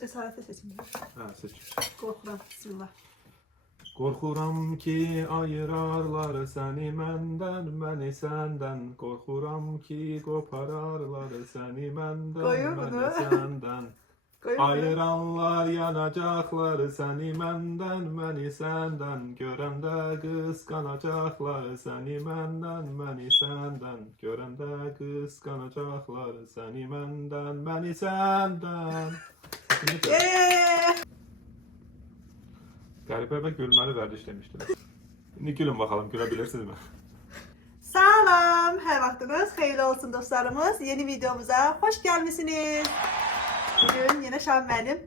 Cesareti seçim. Hə, seç. Qorxuram. Bismillah. Qorxuram ki ayırarlar səni məndən, məni səndən. Qorxuram ki qopararlar səni məndən, Qoyur məni bunu. səndən. Qoyun. Ayıranlar yanacaqlar səni məndən, məni səndən. Görəndə qısqanacaqlar səni məndən, məni səndən. Görəndə qısqanacaqlar səni məndən, məni səndən. Yeah! Qəribə və gülməli vərdiş demişdilər. İndi gülün bakalım, gülebilirsinizmi? Salam, her vaxtınız xeyirli olsun dostlarımız. Yeni videomuza hoş gelmişsiniz. Bugün yine Şam benim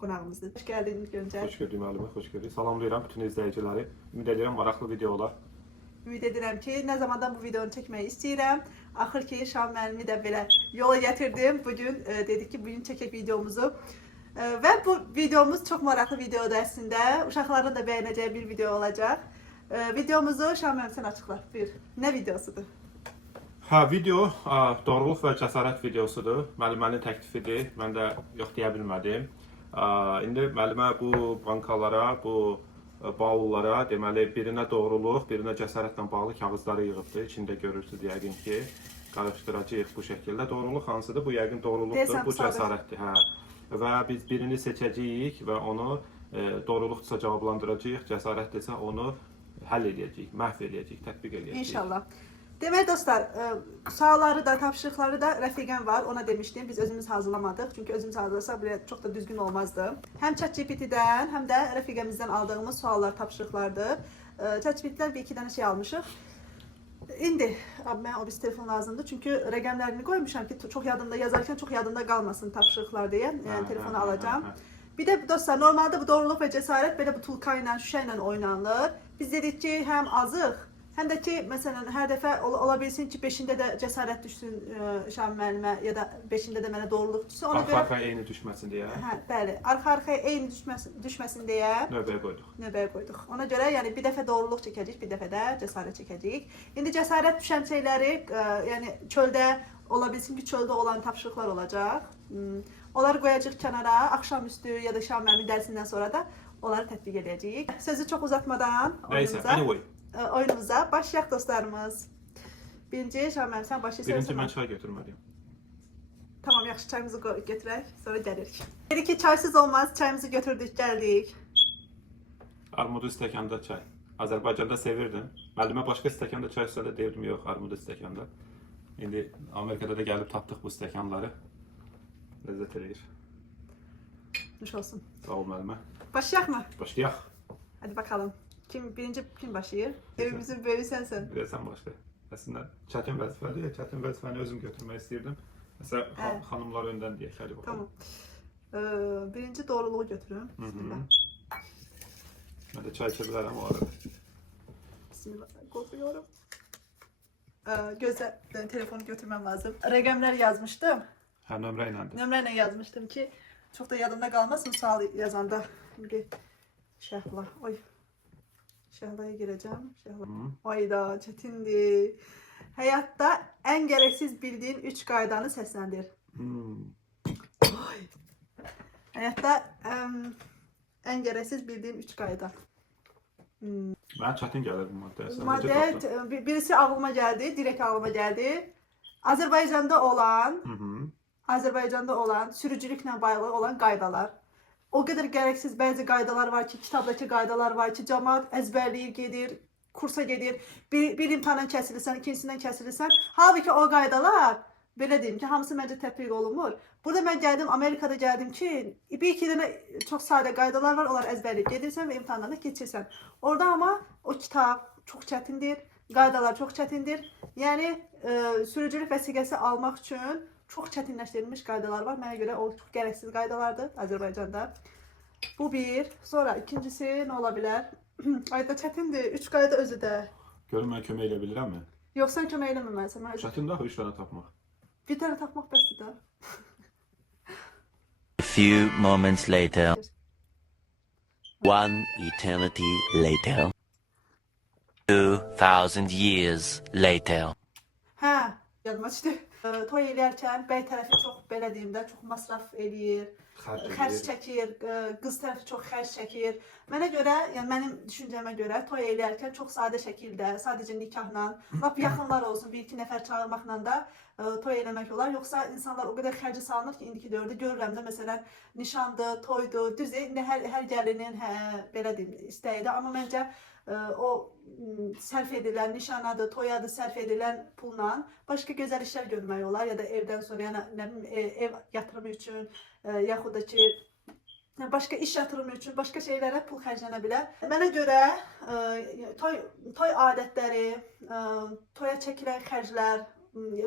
qonağımızdır. Hoş geldiniz Göncəl. Xoş gördük müəllimə, xoş gördük. Salamlayıram bütün izləyiciləri. Ümid edirəm maraqlı videolar. Ümid edirəm ki, ne zamandan bu videonu çekmeyi istəyirəm. Axır ki, Şam mənimi də belə yola getirdim. Bugün dedik ki, bugün çekək videomuzu. Ve bu videomuz çok meraklı videodur aslında. Uşaqların da beğeneceği bir video olacak. Videomuzu Şam mənim sən açıqla. Bir. Ne videosudur? Ha, video doğruluq və cəsarət videosudur. Müəllimənin təklifidir. Mən də yox deyə bilmədim. İndi müəllimə bu bankalara, bu baullara, deməli birinə doğruluq, birinə cəsarətlə bağlı kağızları yığıbdır. İçində görürsünüz yəqin ki. Qarışdıracağıq bu şəkildə. Doğruluq hansıdır? Bu yəqin doğruluqdur, bu cəsarətdir. Hə. Və biz birini seçəcəyik və onu doğruluqsa cavablandıracağıq, cəsarətdirsə onu həll edəcəyik, məhv edəcəyik, tətbiq edəcəyik. İnşallah. Deməli dostlar, sualları da, tapşırıqları da rəfiqəm var. Ona demişdim, biz özümüz hazırlamadıq. Çünki özümüz hazırlasaq belə çox da düzgün olmazdı. Həm ChatGPT-dən, həm də rəfiqəmizdən aldığımız suallar, tapşırıqlardır. ChatGPT-dən bir iki dənə şey almışıq. İndi mən o biz telefon lazımdır. Çünki rəqəmlərini qoymuşam ki, çox yadımda yazarkən çox yadımda qalmasın tapşırıqlar deyə. Yəni telefonu alacağam. Bir de dostlar, normalde bu doğruluk ve cesaret böyle bu tulkayla, şüşeyle oynanılır. Biz dedik ki hem azıq, hem de ki mesela her defa olabilsin ki 5'inde de cesaret düşsün Şam müəllimə ya da 5'inde de mənə doğruluq düşsün. Arxa-arxaya eyni düşməsin deyə. Hə, bəli. Arxa-arxaya eyni düşməsin deyə Növbəyə qoyduq. Növbəyə qoyduq. Ona görə yəni bir dəfə doğruluq çəkəcəyik, bir dəfə də cəsarət çəkəcəyik. İndi cəsarət düşən şeyləri, yəni çöldə olabilsin ki çöldə olan tapşırıqlar olacaq. Onları qoyacağıq kənara, axşamüstü ya da Şam müəllimi dərsindən sonra da onları tətbiq edəcəyik. Sözü çox uzatmadan oyunumuza başlayaq dostlarımız. Birinci Şam müəllim sən başlayırsan. Birinci mən çay götürməliyim. Tamam, yaxşı, çayımızı götürək, sonra gəlirik. Dedik ki çaysız olmaz, çayımızı götürdük, gəldik. Armudu stəkanda çay. Azərbaycanda sevirdim. Müəllimə başqa stəkanda çay üstədə deyirdim, yox, armudu stəkanda. İndi Amerikada da gəlib tapdıq bu stəkanları. Ləzzət eləyir. Nuş olsun. Sağ ol müəllimə. Başlayaq mı? Başlayaq. Hadi bakalım. Birinci kim başlayır? Evimizin böyüyü sensin. Bir də sən başla. Əslində çətin vəzifədir. Çətin vəzifəni özüm götürmək istəyirdim. Məsələn, xanımlar öndən deyək, hadi bakalım. Tamam. Birinci doğruluğu götürün. Bismillah. Mən də çay içə bilərəm o arada. Bismillah. Korkuyorum. Gözlə, telefonu götürmem lazım. Rəqəmlər yazmışdım. Hə, nömrə iləndir. Nömrə ilə yazmışdım ki, çox da yadımda qalmasın sual yazanda. Şimdi şəhla. Oy. Şəhlaya girəcəm. Şəhla. Ayda, çətindir. Həyatda ən gərəksiz bildiyin 3 qaydanı səsləndir. Həyatda ən gərəksiz bildiyin 3 qayda. Mən çətin gəlir bu maddə. Maddə, birisi ağlıma gəldi, direkt ağlıma gəldi. Azərbaycanda olan sürücülüklə bağlı olan qaydalar. O qədər gərəksiz bəzi qaydalar var ki, kitabdakı qaydalar var ki, cəmaət əzbərləyir, gedir, kursa gedir, bir imtahandan kəsilirsən, ikincisindən kəsilirsən. Halbuki o qaydalar, belə deyim ki, hamısı məncə tətbiq olunmur. Burada mən gəldim, Amerikada gəldim ki, bir iki dənə çox sadə qaydalar var, onlar əzbərləyib gedirsən və imtahandan da keçirsən. Orada ama o kitab çox çətindir, qaydalar çox çətindir. Yəni, sürücülük vəsiqəsi almaq üçün çox çətinləşdirilmiş qaydalar var. Mənə görə o çox gərəksiz qaydalardır Azərbaycanda. Bu bir. Sonra ikincisi nə ola bilər? Ayda çətindir. 3 qayda özü də. Görün mən kömək elə bilirəmmi? Yox, sən kömək eləməməlisən. Çətindir axı 3 dənə tapmaq. Bir dənə tapmaq bəsdir də. A few moments later. One eternity later. 2000 years later. Hə, yadıma düşdü. Toy eləyərkən bəy tərəfi çox, belə deyim də, çox masraf eləyir. xərc çəkir, qız tərəfi çox xərc çəkir. Mənə görə, yəni mənim düşüncəmə görə toy eləyərkən çox sadə şəkildə, sadəcə nikahla, lap yaxınlar olsun, bir iki nəfər çağırmaqla da toy eləmək olar. Yoxsa insanlar o qədər xərci salınır ki, indiki dövrdə görürəm də, məsələn, nişandır, toydur, düzdür, indi hər gəlinin, belə deyim, istəyidir. Amma məncə o sərf edilən, nişanadır, toyadır, sərf edilən pulla başqa gözəl işlər görmək olar. Ya da evdən sonra, yəni, nə bilim, ev yatırımı üçün, yaxud da ki, başqa iş yatırımı üçün, başqa şeylərə pul xərclənə bilər. Mənə görə toy adətləri, toya çəkilən xərclər,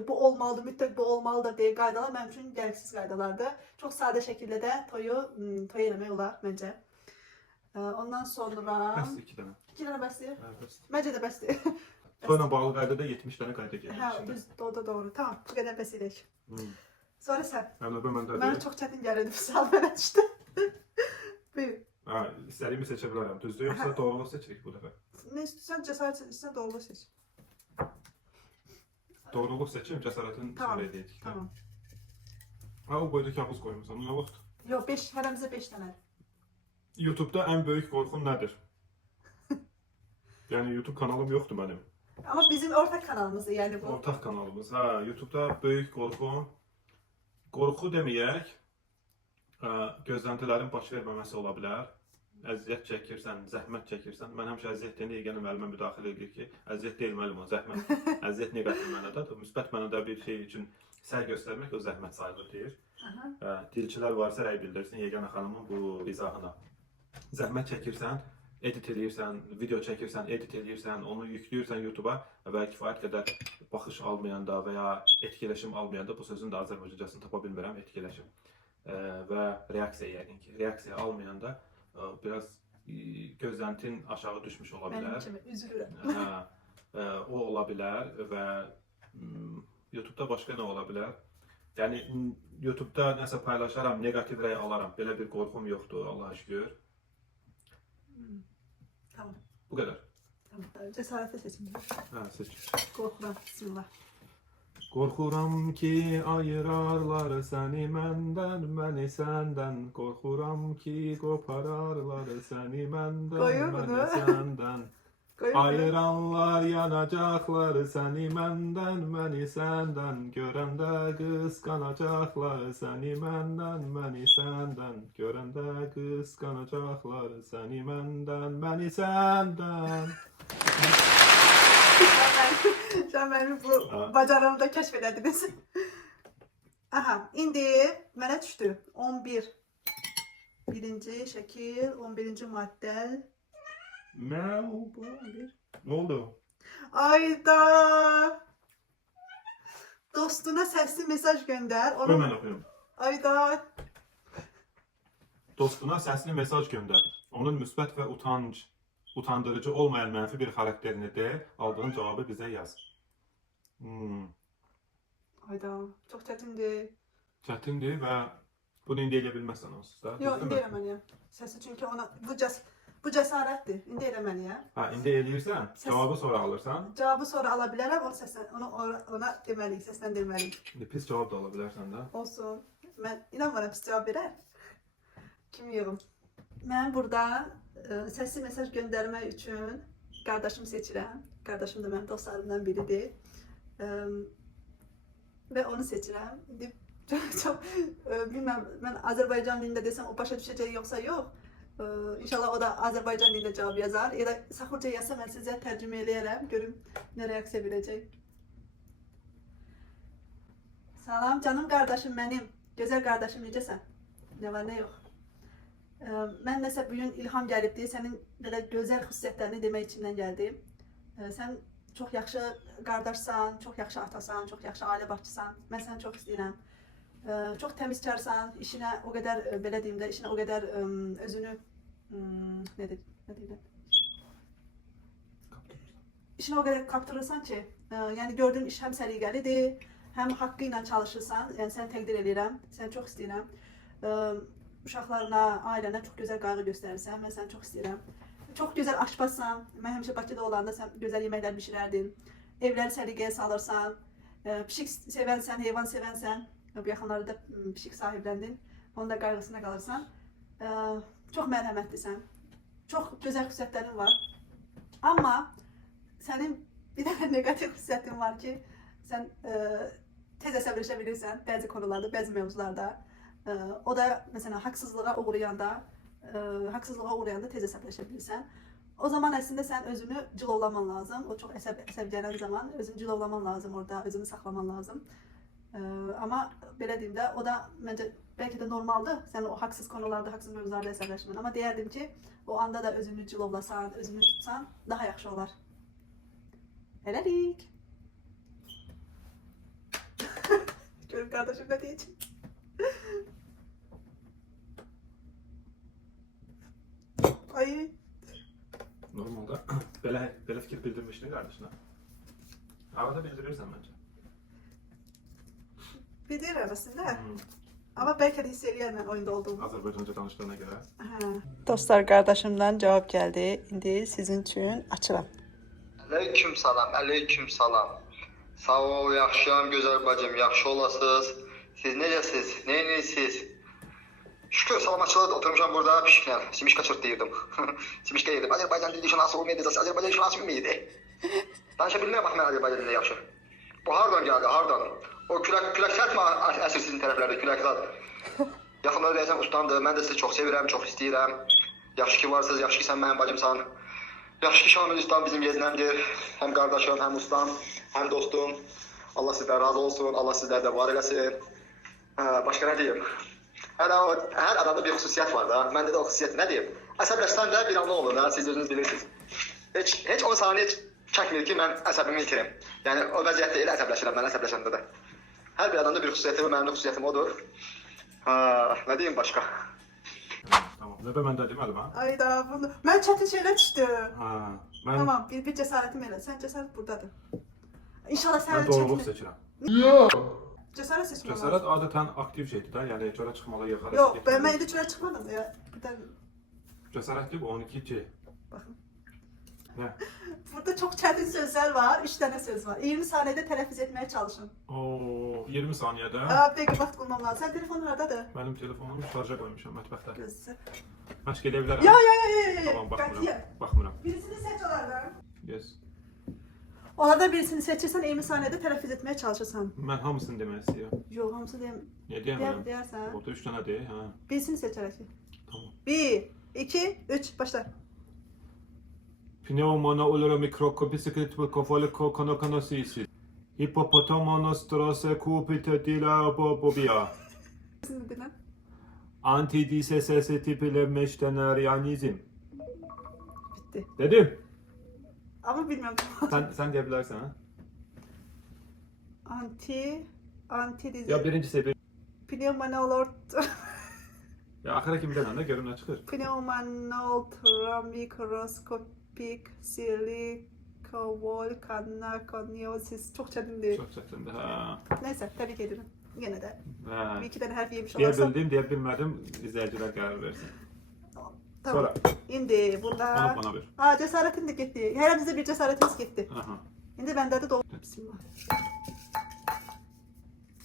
bu olmalıdır, mütləq bu olmalıdır deyə qaydalar mənim üçün gərəksiz qaydalardır. Çox sadə şəkildə də toy eləmək olar məncə. Ondan sonra... Bəs 2 dənə. 2 dənə bəsdir? Hə, bəsdir. Məncə də bəsdir. Toyla bağlı qaydada 70 dənə qayda gəlir Hə, içində. düz, doğru. Tamam, bu qədər bəs edək. Sonra sən. Növbə məndə Mənə deyil. çox çətin gəlirdi bu sual, mənə düşdü. Buyur. Hə, istədiyimi seçə bilərəm. Düzdür, yoxsa doğruluq seçirik bu dəfə? Nə istəyirsən, cəsarət istəyirsən, doğru seç. Doğruluq seçim, cəsarətin Tamam, sonra edəydik. Tamam. Ha, o boyda kağız qoymusan, nə vaxt? Yox, 5, hərəmizə 5 dənə. YouTube'da ən böyük qorxun nədir? Yəni YouTube kanalım yoxdur mənim. Amma bizim ortaq kanalımızdır, yəni bu. Ortaq kanalımız. Ha, YouTube'da böyük qorxu deməyək, gözləntilərin baş verməməsi ola bilər. Əziyyət çəkirsən, zəhmət çəkirsən. Mən həmişə əziyyət deyəndə yeganə müəllimə müdaxilə edir ki, əziyyət deyil müəllim o, zəhmət. Əziyyət neqativ mənadadır. Müsbət mənada bir şey üçün səy göstərmək o zəhmət sayılır deyir. Dilçilər varsa rəy bildirsin yeganə xanımın bu izahına. Zəhmət çəkirsən, edit edirsən, video çəkirsən, edit edirsən, onu yükləyirsən YouTube'a və kifayət qədər baxış almayanda və ya etkiləşim almayanda, bu sözün də Azərbaycancasını tapa bilmirəm, etkiləşim və reaksiya yəqin ki, reaksiya almayanda biraz gözləntin aşağı düşmüş ola bilər. Mənim kimi, üzülürəm. O ola bilər və YouTube'da başqa nə ola bilər? Yəni YouTube'da nəsə paylaşaram, negativ rəy alaram. Belə bir qorxum yoxdur, Allah'a şükür. Tamam. Bu qədər. Tamam. Cəsarətli seçim. Hə, seç. Qorxuram. Bismillah. Qorxuram ki, ayırarlar səni məndən, məni səndən. Qorxuram ki, qopararlar səni məndən, Qoyur məni bunu. səndən. Qoyun. Ayıranlar yanacaqlar səni məndən, məni səndən. Görəndə qısqanacaqlar səni məndən, məni səndən. Görəndə qısqanacaqlar səni məndən, məni səndən. Sən mənim bu bacarığımı da kəşf elədiniz. Aha, indi mənə düşdü 11. Birinci şəkil, 11-ci maddə. Bu 11. Nə oldu? Ayda! Dostuna səsli mesaj göndər. Qoy mən oxuyum. Ayda! Dostuna səsli mesaj göndər. Onun müsbət və utandırıcı olmayan mənfi bir xarakterini de, aldığın cavabı bizə yaz. Ayda, çox çətindir. Çətindir və bunu indi eləyə bilməzsən onsuz da. Yox, indi eləməliyəm. Səsi çünki ona bu cəsarətdir. İndi eləməliyəm. Ha, indi eləyirsən, cavabı sonra alırsan. Cavabı sonra ala bilərəm, ona deməliyik, səslə deməliyik. İndi pis cavab da ala bilərsən də. Olsun. Mən inanmıram pis cavab verər. Kim yoxum. Mən burada səsli mesaj göndərmək üçün qardaşımı seçirəm. Qardaşım da mənim dostlarımdan biridir. Və onu seçirəm. İndi bilməm, mən Azərbaycan dilində desəm o başa düşəcək yoxsa yox. İnşallah o da Azərbaycan dilində cavab yazar. Ya da Saxurca yazsa mən sizə tərcümə eləyərəm. Görüm nə reaksiya verəcək. Salam canım qardaşım mənim. Gözəl qardaşım necəsən? Nə var, nə yox? Mən nəsə bugün ilham gəlibdi. Sənin belə gözəl xüsusiyyətlərini demək içindən gəldi. Sən çox yaxşı qardaşsan, çox yaxşı atasan, çox yaxşı ailə başçısan. Mən səni çox istəyirəm. Çox təmizkarsan, işinə o qədər, belə deyim də, işinə o qədər özünü, nə deyim? İşinə o qədər kaptırırsan ki, yəni gördüyün iş həm səliqəlidir, həm haqqı ilə çalışırsan, yəni səni təqdir edirəm, səni çox istəyirəm. Uşaqlarına, ailənə çox gözəl qayğı göstərirsən, mən səni çox istəyirəm. Çox gözəl aşpazsan, mən həmişə Bakıda olanda sən gözəl yeməklər bişirərdin, evləri səliqəyə salırsan, pişik sevənsən, heyvan sevənsən. Bu yaxınlarda pişik sahibləndin. Onun da qayğısına qalırsan. Çox mərhəmətlisən. Çox gözəl xüsusiyyətlərin var. Amma sənin bir dənə negativ xüsusiyyətin var ki, sən tez əsəbləşə bilirsən bəzi konularda, bəzi mövzularda. O da məsələn haqsızlığa uğrayanda tez əsəbləşə bilirsən. O zaman əslində sən özünü cilovlaman lazım. O çox əsəblənən zaman özünü cilovlaman lazım orada, özünü saxlaman lazım. Amma belə deyim də, o da məncə bəlkə də normaldır. Sən o haqsız konularda, haqsız mövzularda əsəbləşmən. Amma deyərdim ki, o anda da özünü cilovlasan, özünü tutsan daha yaxşı olar. Eləlik. Görüm qardaşım nə deyəcək. Ay. Normalde belə fikir bildirmişdin qardaşına. Arada bildirirsən məncə. Bilirəm əslində. Amma bəlkə də hiss eləyər mən oyunda olduğumu. Azərbaycanca danışdığına görə. Dostlar, qardaşımdan cavab gəldi. İndi sizin üçün açıram. Aleyküm salam, aleyküm salam. Sağ ol, yaxşıyam, gözəl bacım, yaxşı olasınız. Siz necəsiz, neyinirsiniz? Şükür, salamatçılıqda oturmuşam burada pişiklə. Simişka çırtlayırdım. Simişka yedim. Azərbaycan dili şunası olmayacaq, Azərbaycan şunası bilməyidi. Danışa bilməyə bax, mən Azərbaycan dilində yaxşı. Bu hardan gəldi, hardan? O külək sərt mi əsir sizin tərəflərdə, külək zad? Yaxınlarda deyəsən ustamdır, mən də sizi çox sevirəm, çox istəyirəm. Yaxşı ki varsınız, yaxşı ki sən mənim bacımsan. Yaxşı ki Şamil ustam bizim yeznəmdir. Həm qardaşım, həm ustam, həm dostum. Allah sizdən razı olsun, Allah sizlərdə var eləsin. Başqa nə deyim? Hər adamda bir xüsusiyyət var da. Məndə də o xüsusiyyət nə deyim? Əsəbləşsən də bir anlı olur da, siz özünüz bilirsiniz. Heç 10 saniyə çəkmir ki, mən əsəbimi itirim. Yəni o vəziyyətdə elə əsəbləşirəm, mən əsəbləşəndə də. Hər bir adamda bir xüsusiyyəti var, mənim də xüsusiyyətim odur. Nə deyim başqa? Tamam. Növbə məndə dedim əlimə. Ayda, bunu... Mən çətin şeylər düşdü. Mən Tamam, bir cəsarətim elə. Sən cəsarət buradadır. İnşallah sən doğruluq seçirəm. Cəsarət seçmə. Cəsarət adətən aktiv şeydir də, yəni çölə çıxmalı yuxarı. Yox, mən indi çölə çıxmadım da ya. Birdən Cəsarətli bu 12-2. baxın. Nə? Burada çox çətin sözlər var, 3 dənə söz var. 20 saniyədə tələffüz etməyə çalışın. Oo, 20 saniyədə. Dəqiq vaxt qulmam lazım. Sən telefonun hardadır? Mənim telefonumu şarja qoymuşam mətbəxdə. Gözlə. Məşq edə bilərəm. Ya. Tamam, baxmıram. Qətiyyən. Baxmıram. Birisini seç onlardan. Yes. Onlardan birisini seçirsən 20 saniyədə tələffüz etməyə çalışırsan. Mən hamısını demək istəyirəm. Yox, hamısı deyəm. Niyə deyəmirəm? Deyərsən. Orada 3 dənə deyək, hə. Birisini seçərək. Tamam. 1, 2, 3, başla. Pneumona ulora mikrokopisiket kofoliko konokonosisi. Hippopotamonostrose kupitedila bobia. Birisini dinlə. Antidisesesi tipilemeşteneryanizm. Bitti. Dedim. Ama bilmiyorum. Sen deyə bilərsən, hə? Anti dizi. Ya birincisi bir. Pneumonolot. Ya axıra kimi denən də görüm nə çıxır. Pneumonolot mikroskopik silikovolkanakoniosis. Çok çetindir. Çox çətindir, hə. Neyse, tebrik ederim. Yine de. Hə. Bir iki tane harf yemiş Deyə olarsan. bildim, deyə bilmədim, izləyicilər qərar versin. Tamam. Sonra İndi onu burada. bana ver. Cesaretin de gitti. Herhalde bir cesaretiniz gitti. Aha. Şimdi bende de doğru. Bismillah.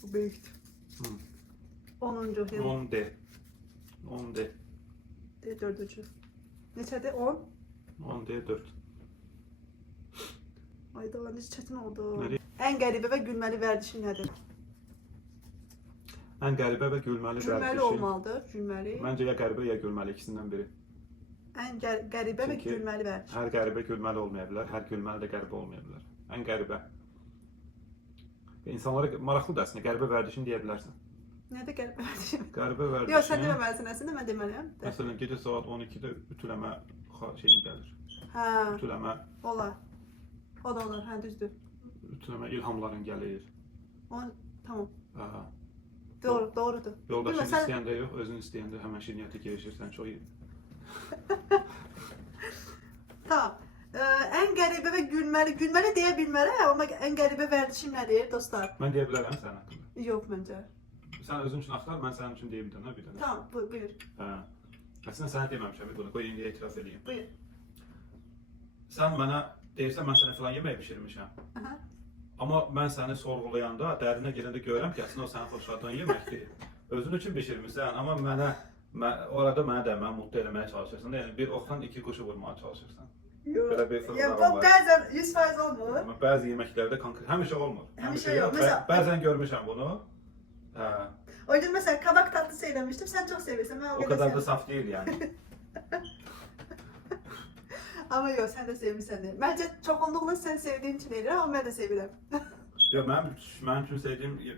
Bu büyüktü. 10. 10 de. 10 de. 4. Neçədir? 10. 10 de 4. Ayda necə çətin oldu. Nereye? Ən qəribə və gülməli vərdişin nədir? Ən qəribə və gülməli Gülməli vərdişi. olmalıdır. Gülməli. Məncə ya qəribə ya gülməli, ikisindən biri. Ən qəribə və Çünki gülməli vərdiş. Hər qəribə gülməli olmaya bilər, hər gülməli də qəribə olmaya bilər. Ən qəribə. İnsanlara maraqlıdır əslində, qəribə vərdişini deyə bilərsən. Nədir qəribə vərdişin? Qəribə vərdişi. Yox, sən deməməlisən əslində, mən deməliyəm. Məsələn, gecə saat 12-də ütüləmə şeyin gəlir. Hə, Ütüləmə, olar. O da olar, hə, düzdür. ütüləmə ilhamların gəlir. Tamam. Aha. Doğrudur. Yoldaşın Bilmə, sən- istəyəndə yox, özün istəyəndə həmən şirniyyətə girişirsən, çox iyi. Tamam. Ən qəribə və gülməli deyə bilmərəm, amma ən qəribə vərdişim nədir, dostlar? Mən deyə bilərəm sənin haqqında. Yox, məncə. Sən özün üçün axtar, mən sənin üçün deyim bir dənə. Tamam, buyur. Hə. Əslində sənə deməmişəm bunu, qoy indi etiraf edeyim. Buyur. Sən mənə deyirsən, mən sənə filan yemək bişirmişəm. Aha. Amma mən səni sorğulayanda, dərinə girəndə görürəm ki, əslində o sənin xoşladığın yeməkdir. özün üçün bişirmirsən, amma orada mən mutlu eləməyə çalışırsan. Yəni bir oxdan iki quşu vurmağa çalışırsan. Belə bir Ya fırlağım bu var. bəzən 100% olmur. Amma bəzi yeməklərdə konkret, həmişə olmur. Həmişə yox. yox. Məsələn- Bəzən görmüşəm bunu. Hə, O gün mesela kabak tatlısı eləmişdim. Sen çok seviyorsun. Ben o kadar kadar da sevmem. saf deyil yəni. Ama yok sen de sevmişsen de. Bence çoğunlukla sen sevdiğin için değil ama ben de seviyorum. Yox, mənim üçün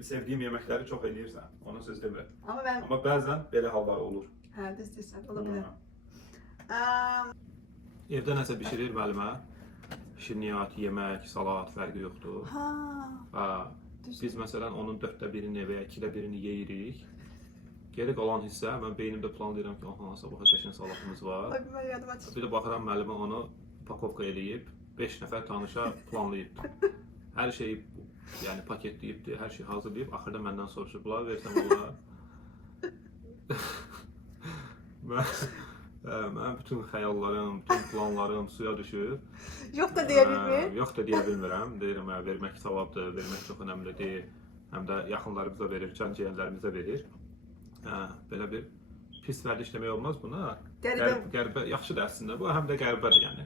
sevdiyim yeməkləri çox eləyirsən. Onu söz demirəm. Ama ben... Amma bəzən belə hallar olur. Ha düz değilsen olabilir. Hə. Evdə nəsə bişirir müəllimə. Şirniyyat, yemək, salat fərqi yoxdur. Ha. Hə. Biz məsələn onun 1/4-ni və ya 2/1-ni yeyirik. Geri qalan hissə mən beynimdə planlayıram ki, aha, sabah qəşəng salatımız var. Ay ben yadıma düştü. Bir də baxıram müəllimə onu pakovka eləyib, 5 nəfər tanışa planlayıbdır. Hər şeyi yəni paketləyibdir, hər şeyi hazırlayıb, axırda məndən soruşublar, versəm onlara. Mənim bütün xəyallarım, bütün planlarım suya düşür. Yok da diyebilir mi? Yox da deyə bilmirəm. Deyirəm, vermək savabdır, vermək çox önəmlidir. Həm də yaxınlarımıza verir, can-ciyərlərimizə verir. Belə bir pis vərdiş demək olmaz buna. Qəribə yaxşıdır əslində bu, həm də qəribədir yəni.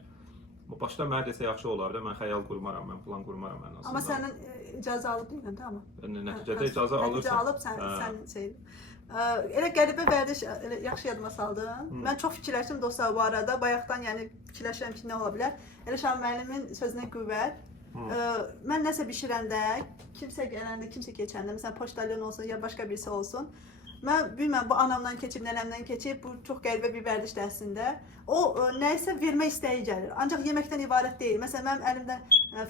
Başda mənə desə yaxşı olardı, mən xəyal qurmaram, mən plan qurmaram ən azından. Ama senin icazə alıb deyilən, tamam. Nəticədə icazə alırsan. Nəticə alıb sən şey. Elə qəribə vərdiş yaxşı yadıma saldın. Mən çox fikirləşdim dostlar bu arada. Bayaqdan yəni fikirləşirəm ki, nə ola bilər. Elə Şahin müəllimin sözünə qüvvət. Mən nəsə bişirəndə, kimsə gələndə, kimsə keçəndə, məsələn poçtalyon olsun ya başqa birisi olsun. Mən bilməm bu anamdan keçib, nənəmdən keçib, bu çox qəribə bir vərdişdir əslində. O nəyisə vermək istəyi gəlir. Ancaq yeməkdən ibarət deyil. Məsələn mənim əlimdə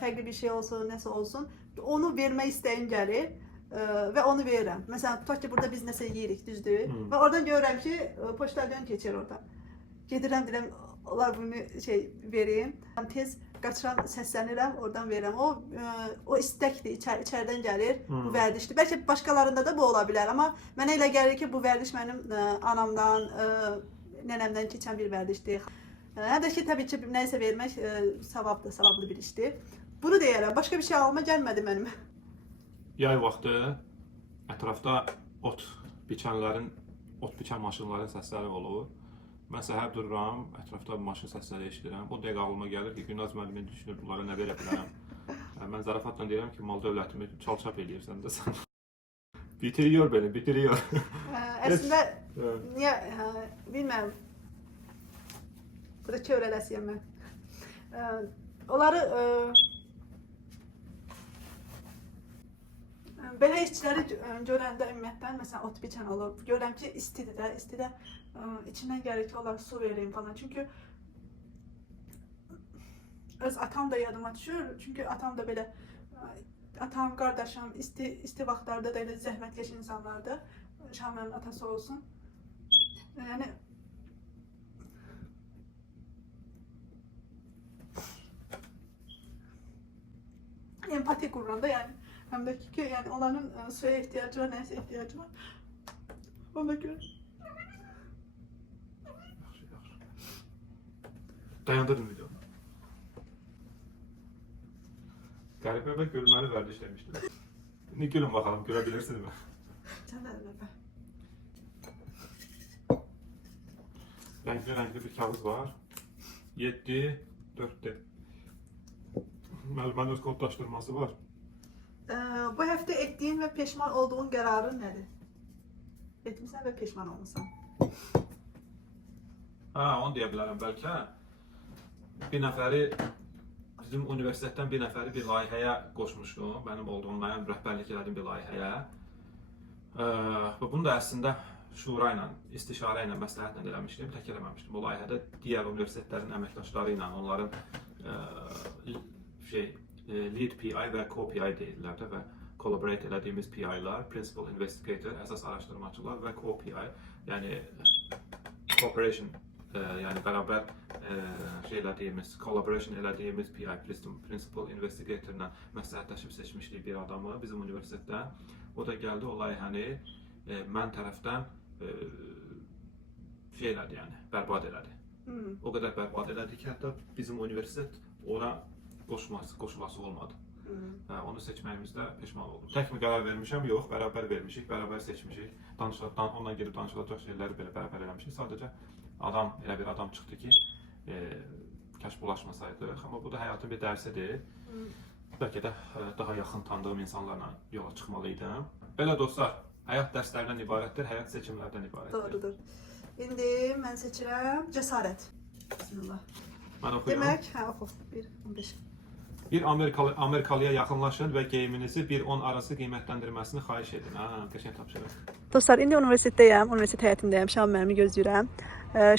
fərqli bir şey olsun, nəsə olsun, onu vermək istəyim gəlir. Və onu verirəm. Məsələn, tutaq ki, burada biz nəsə yeyirik, düzdür? Və oradan görürəm ki, poçtalyon keçir orada. Gedirəm, deyirəm, onlar bunu verim. Tez qaçıram, səslənirəm, oradan verirəm. O istəkdir, içərdən gəlir, bu vərdişdir. Bəlkə başqalarında da bu ola bilər, amma mənə elə gəlir ki, bu vərdiş mənim anamdan, nənəmdən keçən bir vərdişdir. Həm də ki, təbii ki, nəyisə vermək savabdır, savablı bir işdir. Bunu deyərəm, başqa bir şey alma gəlmədi mənim. Yay vaxtı ətrafda ot biçən maşınların səsləri olur. Mən səhər dururam, ətrafda maşın səsləri eşidirəm. O dəqiqə ağlıma gəlir ki, Günaz müəllimin düşünür, bunlara nə verə bilərəm. Mən zarafatla deyirəm ki, mal dövlətimi çal-çap eləyirsən də sən. Bitiriyor beni, bitiriyor. Əslində, niyə, bilməm, burada kör eləsiyəm mən. Onları, belə işçiləri görəndə ümumiyyətlə, məsələn, ot biçən olur. Görürəm ki, istidir də, içindən gəlir ki, onlara su vereyim falan. Çünki öz atam da yadıma düşür. Çünki atam da belə, atam, qardaşım, isti vaxtlarda da elə zəhmətkeş insanlardır. Şahin müəllimin atası olsun. Yəni, empati qururam da, yəni. Həm də ki, yəni onların suya ehtiyacı var, nəyisə ehtiyacı var. Ona görə. Yaxşı. Dayandırın videonu. Qəribə və gülməli vərdiş demişdim. İndi gülün bakalım, görebilirsinizmi? Canlarım əbə. Renkli bir kağıt var. 7, 4'te. Müəllimənin öz kodlaşdırması var. Bu həftə etdiyin və peşman olduğun qərarın nədir? Etmisən və peşman olmusan. Onu deyə bilərəm bəlkə. Bir nəfəri, bizim universitetdən bir nəfəri bir layihəyə qoşmuşdum. Mənim rəhbərlik elədiyim bir layihəyə. Və bunu da əslində şura ilə, istişarə ilə, məsləhətlə eləmişdim, tək eləməmişdim. Bu layihədə digər universitetlərin əməkdaşları ilə, onların lead PI və co-PI deyirlər də və collaborate elədiyimiz PI'lar, principal investigator, əsas araşdırmacılar və co-PI, yəni cooperation, yəni bərabər collaboration elədiyimiz PI, principal investigator ilə məsləhətləşib seçmişdik bir adamı bizim universitetdən. O da gəldi, o layihəni mən tərəfdən elədi, yəni bərbad elədi. O qədər bərbad elədi ki, hətta bizim universitet ona qoşulası olmadı. Onu seçməyimizdə peşman oldum. Tək mi qərar vermişəm? Yox, bərabər vermişik, bərabər seçmişik. Onunla gedib danışılacaq şeyləri belə bərabər eləmişik. Sadəcə elə bir adam çıxdı ki, kaş bulaşmasaydıq. Amma bu da həyatın bir dərsidir. Bəlkə də daha yaxın tanıdığım insanlarla yola çıxmalıydım. Belə dostlar, həyat dərslərdən ibarətdir, həyat seçimlərdən ibarətdir. Doğrudur. İndi mən seçirəm cəsarət. Bismillah. Mən oxuyuram. Demək, oxu. 1-15. Bir Amerikalıya yaxınlaşın və geyiminizi 1-10 arası qiymətləndirməsini xahiş edin. Qəşəng tapşırıq. Dostlar, indi universitetdəyəm, universitet həyətindəyəm, Şahan müəllimi gözləyirəm.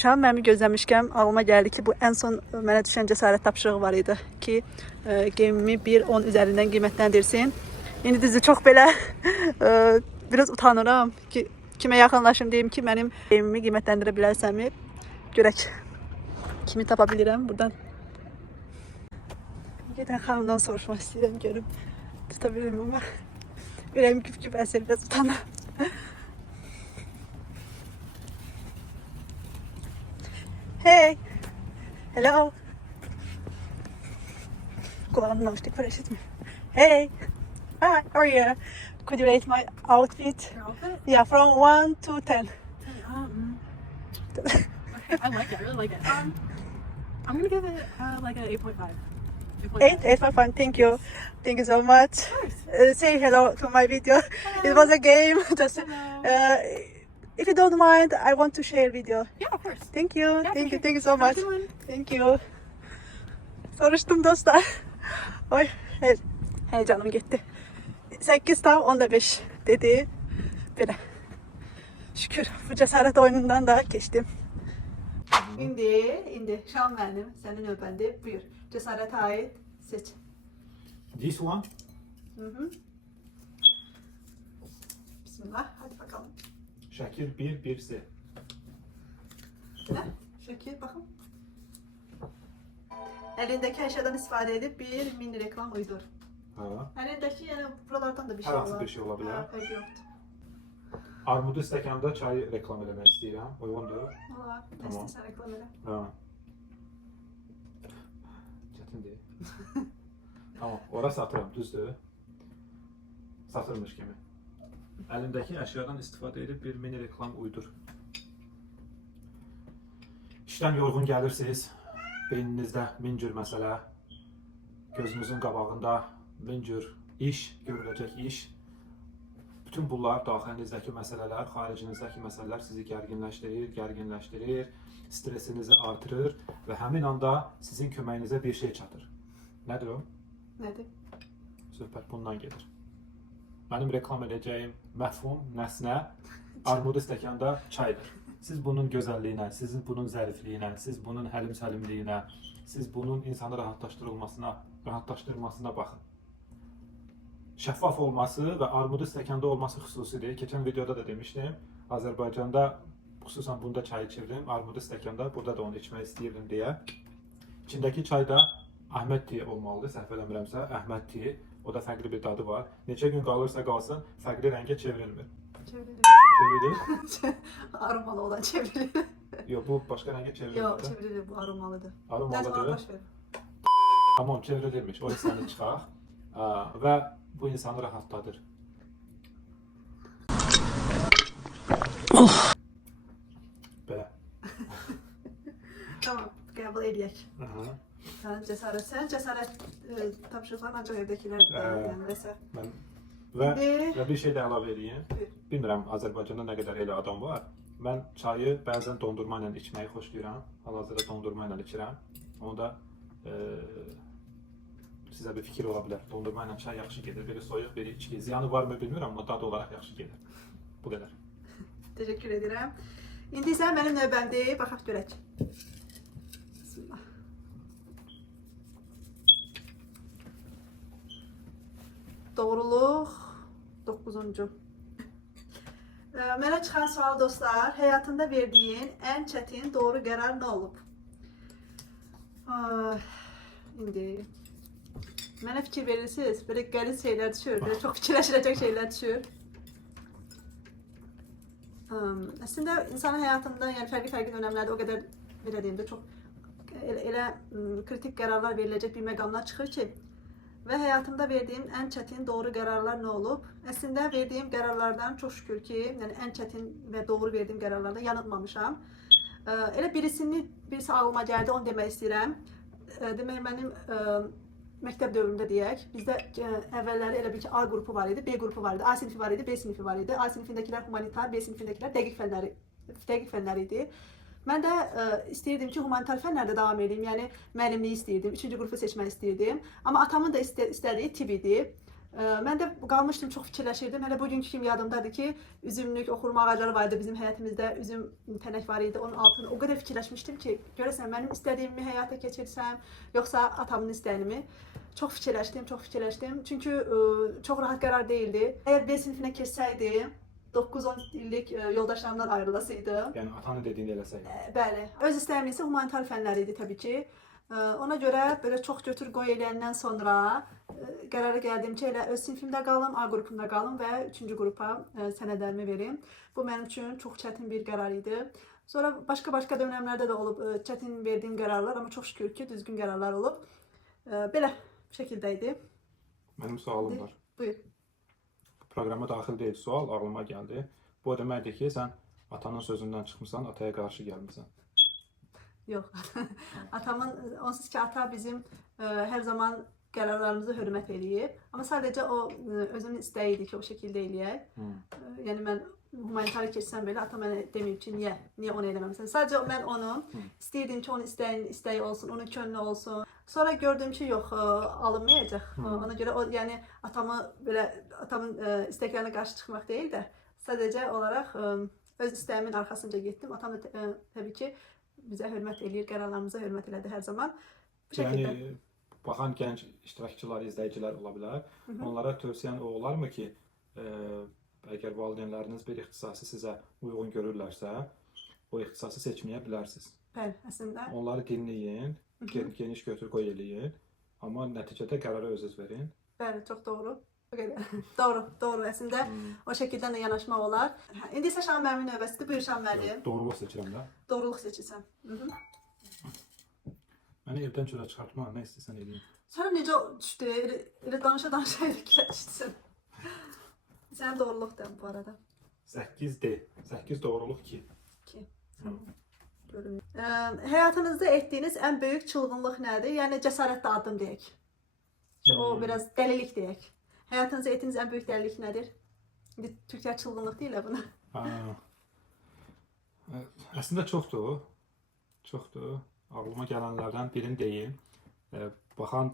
Şahan müəllimi gözləmişkən ağlıma gəldi ki, bu ən son mənə düşən cəsarət tapşırığı var idi ki, geyimimi 1-10 üzərindən qiymətləndirsin. İndi düzdür, çox belə biraz utanıram ki, kimə yaxınlaşım deyim ki, mənim geyimimi qiymətləndirə bilərsənmi? Görək, kimi tapa bilirəm buradan. Gedən xanımdan soruşmaq istəyirəm, görüm tutabilirim ama ürəyim küp-küp əsir, biraz utanıram. Hey! Hello! Kulağımın namıştık var, eşitmiyor. Hey! Hi, how are you? Could you rate my outfit? Your outfit? Yeah, from 1 to 10. Okay, I like it. I really like it. I'm gonna give it like an 8.5. 8.5, thank you. Thank you so much. Say hello to my video. It was a game. Just, if you don't mind, I want to share video. Yeah, of course. Thank you. Yeah, Thank you. for sure. Thank you so much. Have a good one. Thank you. Soruştum dostlar. Oy, heyecanım gitti. 8 tam 10'da 5 dedi. Böyle. Şükür bu cesaret oyunundan da geçtim. İndi Şahan müəllim, sənin növbəndə. Buyur. Cəsarətə aid seç. This one? Bismillah. Hadi bakalım. Şəkil 1-1C. Belə. Şəkil baxın. Əlindəki əşyadan istifadə edib bir mini reklam uydur. Əlindəki yəni buralardan da bir şey Hər var. hansı bir şey ola bilər. Fərqi yoxdur. Armudu stəkanda çayı reklam eləmək istəyirəm. Uyğundur. Olar. Tamam. İstəsən reklam elə. Çətindir. Tamam, ora satıram, düzdür. Satırmış kimi. Əlimdəki əşyadan istifadə edib bir mini reklam uydur. İşdən yorğun gəlirsiniz. Beyninizdə min cür məsələ. Gözünüzün qabağında min cür iş, görüləcək iş. Bütün bunlar, daxilinizdəki məsələlər, xaricinizdəki məsələlər sizi gərginləşdirir, stresinizi artırır və həmin anda sizin köməyinizə bir şey çatır. Nədir o? Nədir? Söhbət bundan gedir. Mənim reklam edəcəyim məfhum, nəsnə, armudu stəkanda çaydır. Siz bunun gözəlliyinə, siz bunun zərifliyinə, siz bunun həlim-səlimliyinə, siz bunun insanı rahatlaşdırmasına baxın. Şəffaf olması və armudu stəkanda olması xüsusidir. Keçən videoda da demişdim. Azərbaycanda, xüsusən bunda çayı içirdim. Armudu stəkanda, burada da onu içmək istəyirdim deyə. İçindəki çay da Əhməd Tea olmalıdır, səhv eləmirəmsə. Əhməd Tea. O da fərqli bir dadı var. Neçə gün qalırsa qalsın, fərqli rəngə çevrilmir. Çevrilir? Aromalı olan çevrilir. Yox, bu başqa rəngə çevrilir. Yox, çevrilir, bu aromalıdır. Aromalıdır. Tamam, çevrilirmiş. O hissəni çıxaq. Və bu insanı rahatladır. Belə. Tamam, qəbul edək. Sən cəsarət tapşırıqlar ancaq evdəkilərdir. Yəni vəsə. Və bir şey də əlavə edeyim. Bilmirəm, Azərbaycanda nə qədər elə adam var. Mən çayı bəzən dondurma ilə içməyi xoşlayıram. Hal-hazırda dondurma ilə içirəm. Onu da sizə bir fikir ola bilər. Dondurma ilə çay yaxşı gedir. Biri soyuq, biri içki. Ziyanı varmı bilmirəm, amma dad olaraq yaxşı gedir. Bu qədər. Təşəkkür edirəm. İndi isə mənim növbəmdir. Baxaq görək. Bismillah. Doğruluq 9-cu. Mənə çıxan sual dostlar, həyatında verdiyin ən çətin doğru qərar nə olub? İndi mənə fikir verirsiniz, belə qəliz şeylər düşür, belə çox fikirləşiləcək şeylər düşür. Əslində insanın həyatında, yəni fərqli dönəmlərdə o qədər belə deyim də çox elə kritik qərarlar veriləcək bir məqamlar çıxır ki, ve hayatımda verdiğim en çetin doğru kararlar ne olup? Aslında verdiğim kararlardan çok şükür ki yani en çetin ve doğru verdiğim kararlarda yanılmamışam. Elə birisi ağlıma gəldi, onu demək istəyirəm. Demək mənim məktəb dövründə deyək, bizdə əvvəlləri elə bil ki A qrupu var idi, B qrupu var idi, A sinifi var idi, B sinifi var idi. A sinifindəkilər humanitar, B sinifindəkilər dəqiq fənlər idi. Mən də istəyirdim ki, humanitar fənlərdə davam edeyim, yəni müəllimliyi istəyirdim, 3-cü qrupu seçmək istəyirdim. Amma atamın da istədiyi tibb idi. Mən də qalmışdım, çox fikirləşirdim. Hələ bugünkü kimi yadımdadır ki, üzümlük, oxurma ağacları var idi bizim həyətimizdə, üzüm tənək var idi, onun altında. O qədər fikirləşmişdim ki, görəsən mənim istədiyimi həyata keçirsəm, yoxsa atamın istəyini. Çox fikirləşdim. Çünki çox rahat qərar değildi. Əgər B sinifinə keçsəydim, 9-10 illik yoldaşlarımdan ayrılasıydım. Yəni atanın dediyini eləsək. Bəli. Öz istəyim isə humanitar fənlər idi təbii ki. Ona görə belə çox götür qoy eləyəndən sonra qərara gəldim ki, elə öz sinifimdə qalım, A qrupunda qalım və 3-cü qrupa sənədlərimi verim. Bu mənim üçün çox çətin bir qərar idi. Sonra başqa dövrlərdə də olub çətin verdiyim qərarlar, amma çox şükür ki, düzgün qərarlar olub. Belə şəkildə idi. Mənim sualım var. Buyur. Proqrama daxil deyil sual, ağlıma gəldi. Bu o deməkdir ki, sən atanın sözündən çıxmısan, ataya qarşı gəlmirsən. Yox. Atamın, onsuz ki ata bizim hər zaman qərarlarımızı hörmət eləyib. Amma sadəcə o özünün istəyi idi ki, o şəkildə eləyək. Yəni mən humanitarı keçsəm belə ata mənə deməyib ki, niyə onu eləməmisən. Sadəcə mən onun istəyirdim ki, onun istəyi olsun, onun könlü olsun. Sonra gördüm ki, yox, alınmayacaq. Ona görə o, yəni atamın istəklərinə qarşı çıxmaq deyil də, sadəcə olaraq öz istəyimin arxasınca getdim. Atam da təbii ki, bizə hörmət eləyir, qərarlarımıza hörmət elədi hər zaman. Bu şəkildə. Yəni, baxan gənc iştirakçılar, izləyicilər ola bilər. Onlara tövsiyən o olarmı ki, əgər valideynləriniz bir ixtisası sizə uyğun görürlərsə, o ixtisası seçməyə bilərsiniz. Bəli, əslində. Onları dinləyin, geniş götür qoy eləyin, amma nəticədə qərarı özünüz verin. Bəli, çox doğru. Doğru, əslində o şəkildə də yanaşmaq olar. İndi isə Şahan müəllimin növbəsidir. Buyur Şahan müəllim. Doğruluq seçirəm də. Doğruluq seçirsən. Məni evdən çölə çıxartma, nə istəyirsən edeyim. Sonra necə düşdü? Elə danışa düşdün. Sənin doğruluq da bu arada. 8D. 8 doğruluq 2. 2. Həyatınızda etdiyiniz ən böyük çılğınlıq nədir? Yəni cəsarətli addım deyək. O biraz dəlilik deyək. Həyatınızda etdiyiniz ən böyük dəlilik nədir? İndi Türklər çılğınlıq deyil buna. Əslində çoxdur. Ağlıma gələnlərdən birini deyim. Baxan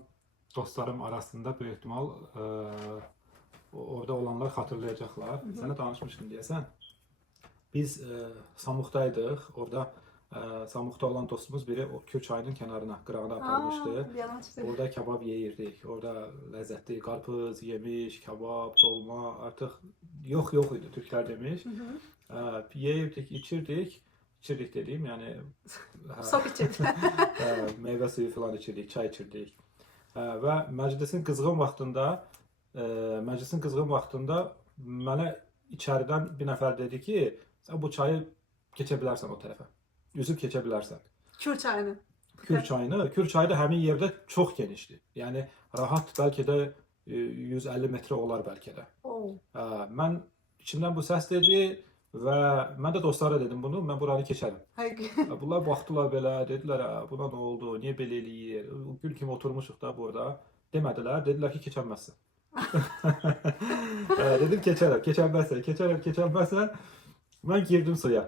dostlarım arasında böyük ehtimal orada olanlar xatırlayacaqlar. Sənə danışmışdım deyəsən. Biz Samuqdaydıq. Orada Samuqda olan dostumuz biri o Kür çayının kənarına, qırağına aparmışdı. Orada kebab yeyirdik. Orada ləzzətli qarpız, yemiş, kebab, dolma artıq yox idi türklər demiş. Yeyirdik, içirdik dediyim, yəni Sok içirdik. Meyvə suyu falan içirdik, çay içirdik. Və məclisin qızğın vaxtında mənə içəridən bir nəfər dedi ki, sən bu çayı keçə bilərsən o tərəfə. Üzüb keçə bilərsən. Kür çayını. Kür çayı da həmin yerdə çox genişdir. Yəni rahat bəlkə də 150 metrə olar bəlkə də. Mən içimdən bu səs dedi və mən də dostlara dedim bunu, mən buranı keçərəm. Bunlar baxdılar belə, dedilər, buna nə oldu, niyə belə eləyir? Gül kimi oturmuşuq da burada. Demədilər, dedilər ki, keçənməzsən. Dedim, keçərəm. Mən girdim suya.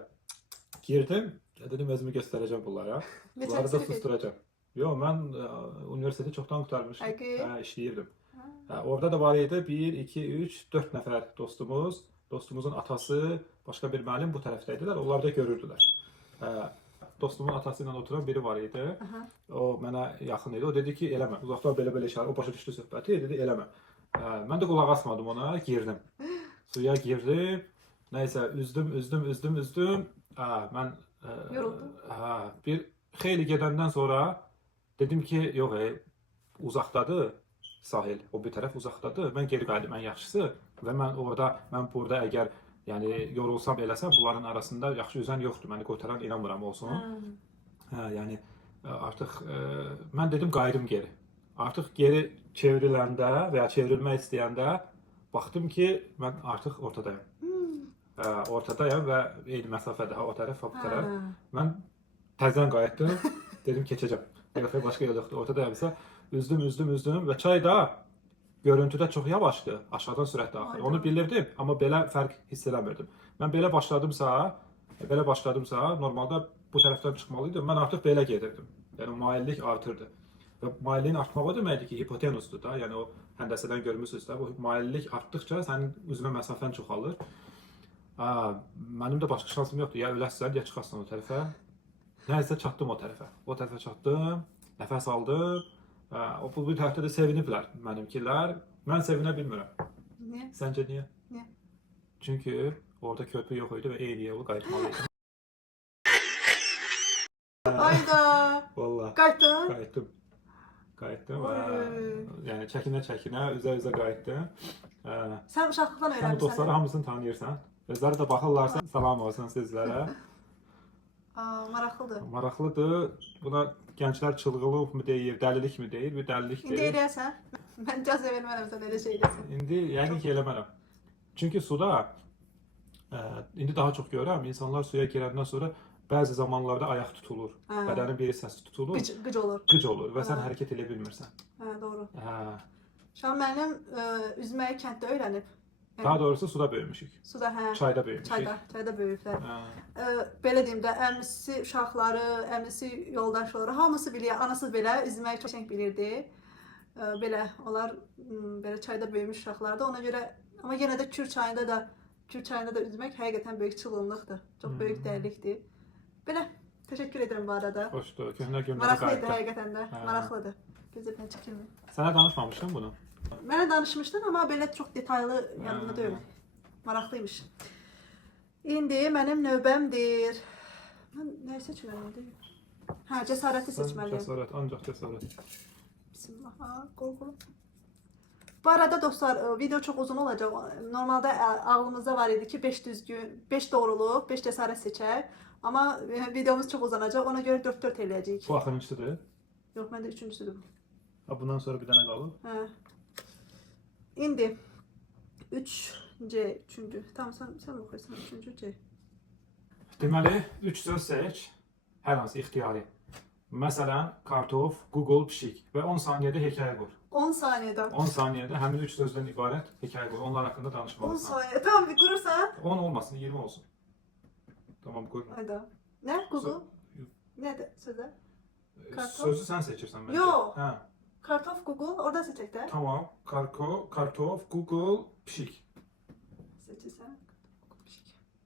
Dedim, özümü göstərəcəm bunlara. Bunları da susturacam. Yox, mən universiteti çoxdan qurtarmışım. İşləyirdim. Orada da var idi 1, 2, 3, 4 nəfər dostumuz. Dostumuzun atası, başqa bir müəllim bu tərəfdəydilər. Onlar da görürdülər. Dostumun atası ilə oturan biri var idi. O mənə yaxın idi. O dedi ki, eləmə. Uzaqdan belə işarə. O başa düşdü söhbəti. Dedi, eləmə. Mən də qulaq asmadım ona. Girdim. Suya girdim. Nəysə, üzdüm. Mən bir xeyli gedəndən sonra dedim ki, yox, uzaqdadır sahil, o bir tərəf uzaqdadır. Mən geri qayıdım ən yaxşısı və mən burada əgər yorulsam eləsəm, bunların arasında yaxşı üzən yoxdur. Məni qurtaran inanmıram olsun. Yəni artıq mən dedim qayıdım geri. artıq geri çevriləndə və ya çevrilmək istəyəndə baxdım ki, mən artıq ortadayam. Ortadayam və eyni məsafədə o tərəf, bu tərəf. Mən təzədən qayıtdım, dedim keçəcəm. Bir dəfə başqa yol yoxdur. Ortadayamsa üzdüm və çay da görüntüdə çox yavaşdır, aşağıdan sürətlə axır. Onu bilirdim, amma belə fərq hiss eləmirdim. Mən belə başladımsa, normalda bu tərəfdən çıxmalıydım. Mən artıq belə gedirdim. Yəni maillik artırdı. Və mailliyin artmaq o deməkdir ki, hipotenusdur da. Yəni o həndəsədən görmüsünüz də, bu maillik artdıqca sənin üzvə məsafən çoxalır. Mənim də başqa şansım yoxdur. Ya öləsən, ya çıxarsan o tərəfə. Nəysə çatdım o tərəfə. O tərəfə çatdım, nəfəs aldım. Bu tərəfdə də seviniblər mənimkilər. Mən sevinə bilmirəm. Niyə? Səncə niyə? Niyə? Çünki orada körpü yox idi və eyni yolu qayıtmalıydım. Ayda. Vallahi. Qayıtdın? Qayıtdım və yəni çəkinə-çəkinə, üzə-üzə qayıtdım. Sən uşaqlıqdan Sən öyrənmisən. dostları hamısını tanıyırsan. Özləri də baxırlarsa salam olsun sizlərə. Maraqlıdır. Maraqlıdır. Buna gənclər çılğınlıq mı deyir, dəlilik mi deyir? Bir dəlilik İndi deyir. eləyəsən, mən icazə vermərəm sən elə şey desin. İndi yəqin ki eləmərəm. Çünki suda indi daha çox görürəm, insanlar suya girəndən sonra bəzi zamanlarda ayaq tutulur. Bədənin bir hissəsi tutulur. Qıc olur. Qıc olur və sən hərəkət edə bilmirsən. Doğru. Hə. Şam mənim üzməyi kənddə öyrənib. Daha doğrusu suda böyümüşük. Suda, hə. Çayda böyümüşük. Çayda böyüyüblər. Hə. Belə deyim də, əmisi uşaqları, əmisi yoldaşları, hamısı bilir, anası belə üzməyi çox qəşəng bilirdi. Belə, onlar belə çayda böyümüş uşaqlardı. Ona görə, amma yenə də Kür çayında da üzmək həqiqətən böyük çılğınlıqdır. Çox böyük dəlilikdir. Belə, təşəkkür edirəm bu arada. Xoşdur, köhnə günlərə Maraqlıdır qayıtdım. həqiqətən də, maraqlıdır. Gözəl çəkilmir. Sənə danışmamışdım bunu. Mənə danışmışdın, amma belə çox detallı yanımda deyil. Maraqlıymış. İndi mənim növbəmdir. Mən nə seçməliyim indi? Hə, cəsarəti seçməliyim. Cəsarət, ancaq cəsarət. Bismillah, qorxuram. Bu arada dostlar, video çox uzun olacaq. Normalda ağlımızda var idi ki 5 düzgün, 5 doğruluq, 5 cəsarət seçək. Amma videomuz çox uzanacaq. Ona görə 4-4 eləyəcəyik. Bu axırıncısıdır. Yox, məndə üçüncüsüdür bu. Bundan sonra bir dənə qalır. Hə. İndi 3C, üçüncü. Tamam, sən oxuyursan, üçüncü C. Deməli, 3 söz seç. Hər hansı ixtiyari. Məsələn, kartof, Google, pişik və 10 saniyədə hekayə qur. 10 saniyədə. 10 saniyədə həmin 3 sözdən ibarət hekayə qur. Onlar haqqında 10 danışmalısan. saniyə. Tamam, bir qurursan. 10 olmasın, 20 olsun. Tamam, qur. Hayda. Nə? Google? Nədir sözə? Kartof? Sözü sən seçirsən məncə. Yox. Hə. Kartof, Google. Orada seçək də. Tamam. Kartof, Google, pişik. Seçirsən.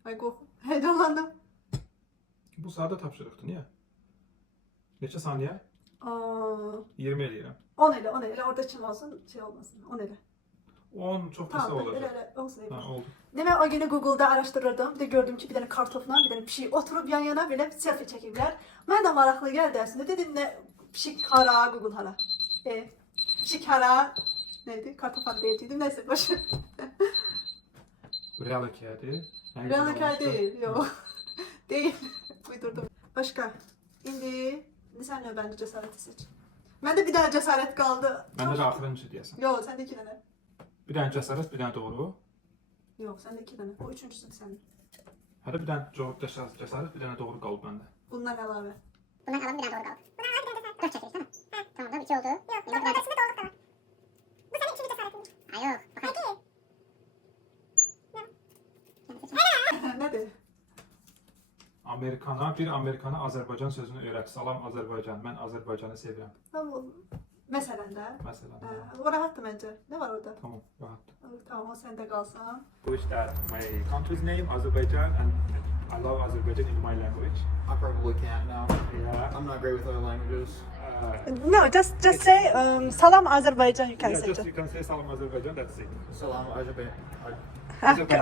Ay qorxum. Heyecanlandım. Bu sadə tapşırıqdır. Niyə? Neçə saniyə? 20 eləyirəm. 10 elə, 10 elə. Orada kim olsun, şey olmasın. 10 elə. 10 çox qısa Tamam, olacaq. elə olsun. Hə, oldu. Demək o günü Google'da araşdırırdım. Bir də gördüm ki bir dənə kartofla, bir dənə pişik oturub yan-yana belə selfie çəkiblər. Mənə də maraqlı gəldi əslində. Dedim nə pişik hara, Google hara. Pişik hara. Neydi? Kartof hara deyəcəkdim. Nəysə boş. Real hekayədir. Real hekayə deyil. Yox. Deyil. Uydurdum. Başqa. İndi sən növbəndə cəsarəti seç. Məndə bir dənə cəsarət qaldı. Məndə də axırıncı deyəsən. Yox, səndə 2 dənə. Bir dənə cəsarət, bir dənə doğru. Yox, səndə 2 dənə. O üçüncüsüdür sənin. Hətta bir dənə cəsarət, bir dənə doğru qalıb məndə. Bundan əlavə. Bundan kalan bir tane doğru kaldı. Bundan bir tane de 4 çekeriz değil mi? Ha. Tamam da 2 oldu. Yok. Yok. Arasında doğruluk da var. Bu senin üçüncü cesaretin. Ha yok. Bakalım. Nədir? Bir Amerikana Azərbaycan sözünü öyrət. Salam Azərbaycan. Mən Azərbaycanı sevirəm. Tamam. Məsələn də. Məsələn. O rahatdır məncə. Nə var orada? Tamam, rahat. Tamam, o səndə qalsın. Wish that my country's name Azerbaijan and I love Azerbaijan in my language. I probably can't now. Yeah. I'm not great with other languages. No, just say salam Azerbaycan, you can Yeah, say. just you can say Salam Azerbaijan, that's it. Salam Azerbaijan.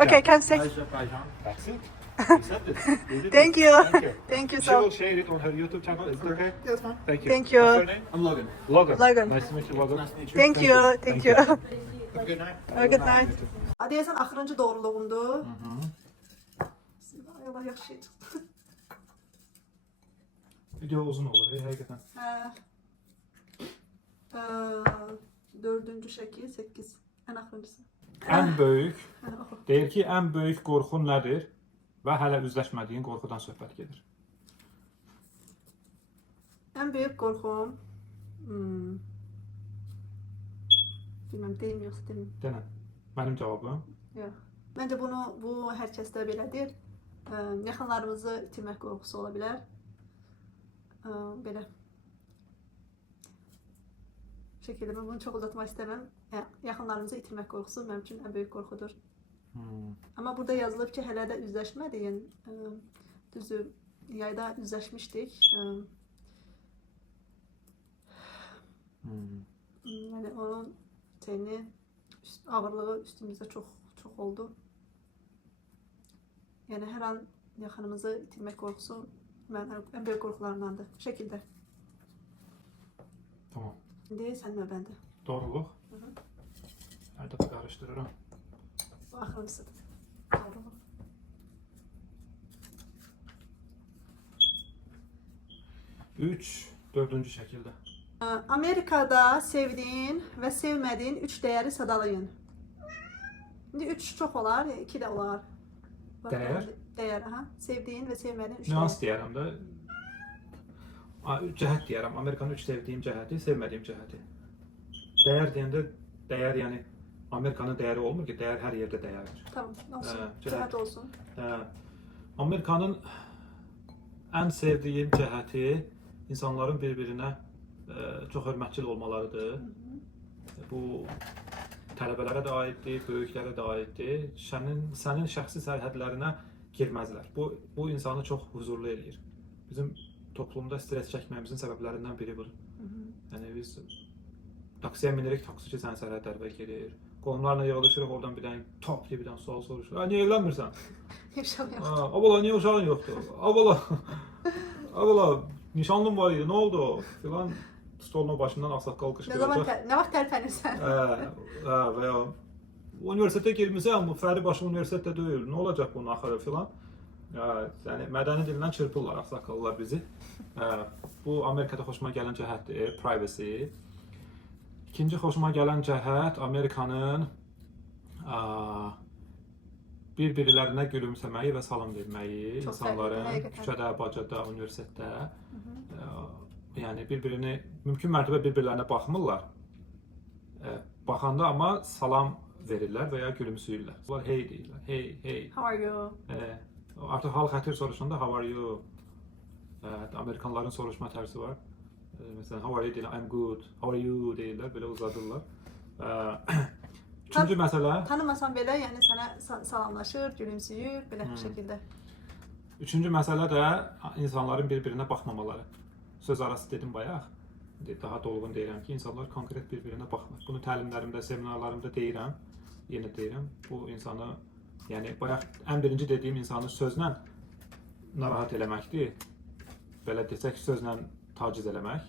Okay, can say. Azerbaijan. That's it. You said it. You did Thank it. you. Thank you. Thank you She so. will share it on her YouTube channel. Is it okay? Yeah, that's fine. Thank you. Thank you. What's your name? I'm Logan. Logan. Logan. Nice to meet you, Logan. Nice to meet you. Thank you. Thank you. Have a good night. Have a good night. Deyəsən axırıncı doğruluğumdur. Bismillah, Allah yaxşı şey çıxdı. Video uzun olur, həqiqətən. Dördüncü şəkil 8. Ən axırıncısı. Ən böyük, Oxu. deyir ki, ən böyük qorxun nədir? Və hələ üzləşmədiyin qorxudan söhbət gedir. Ən böyük qorxum bilməm, deyim yoxsa deməyim. Denən. Mənim cavabım. Yox. Məncə bu hər kəsdə belədir. Yaxınlarımızı itirmək qorxusu ola bilər. Belə. Şəkildə mən bunu çox uzatmaq istəmirəm. Yaxınlarımızı itirmək qorxusu mənim üçün ən böyük qorxudur. Amma burada yazılıb ki, hələ də üzləşmədik. Düzü, yayda üzləşmişdik. Yəni onun ağırlığı üstümüzdə çox oldu. Yəni hər an yaxınımızı itirmək qorxusu mənim ən böyük qorxularımdandır. Bu şəkildə. Tamam. İndi sən növbəndə. Doğruluq. Hər dəfə qarışdırıram. Bu axırıncısıdır. Doğruluq. Dördüncü şəkildə. Amerikada sevdiyin və sevmədiyin 3 dəyəri sadalayın. İndi 3 çox olar, 2 də olar. Dəyər? Dəyər, aha. Sevdiyin və sevmədiyin 3 Nüans dəyər. deyərəm də. Cəhət deyərəm. Amerikanın 3 sevdiyim cəhəti, sevmədiyim cəhəti. Dəyər deyəndə, dəyər yəni Amerikanın dəyəri olmur ki, dəyər hər yerdə dəyərdir. Tamam, olsun. Cəhət. Cəhət olsun. Amerikanın ən sevdiyim cəhəti insanların bir-birinə çox hörmətçil olmalarıdır. Bu tələbələrə də aiddir, böyüklərə də aiddir. Sənin şəxsi sərhədlərinə girməzlər. Bu insanı çox huzurlu eləyir. Bizim toplumda stres çəkməyimizin səbəblərindən biri budur. Yəni biz taksiyə minirik, taksiçi sənin sərhədlərinə girir. Qohumlarla yığılışırıq, oradan bir dənə top diye bir dənə sual soruşur. Niyə evlənmirsən? Nişan yoxdur. Abala niyə uşağın yoxdur? Abala nişanlım var idi, nə oldu? Filan stolun başından ağsaqqal qışqıracaq. Nə vaxt tərpənirsən? Və ya universitetə girmisən, bu Fəri başı universitetdə deyil. Nə olacaq bunun axırı filan? Yəni mədəni dilindən çırpırlar ağsaqqallar bizi. Bu Amerikada xoşuma gələn cəhətdir, privacy. İkinci xoşuma gələn cəhət Amerikanın bir-birlərinə gülümsəməyi və salam verməyi, Çox insanların fərqlidir, həqiqətən. küçədə, bacada, universitetdə yəni bir-birini mümkün mərtəbə bir-birlərinə baxmırlar. Baxanda amma salam verirlər və ya gülümsüyürlər. Bunlar hey deyirlər. Hey. How are you? Artıq hal xətir soruşanda how are you? Amerikanların soruşma tərzi var. Məsələn, how are you deyirlər, I'm good. How are you deyirlər, belə uzadırlar. Üçüncü məsələ. Tanımasan belə, yəni sənə salamlaşır, gülümsüyür, belə bir şəkildə. Üçüncü məsələ də insanların bir-birinə baxmamaları. Söz arası dedim bayaq. Daha dolğun deyirəm ki, insanlar konkret bir-birinə baxmır. Bunu təlimlərimdə, seminarlarımda deyirəm. Yenə deyirəm, bu insanı, yəni bayaq ən birinci dediyim insanı sözlə narahat eləməkdir. Belə desək, sözlə taciz eləmək.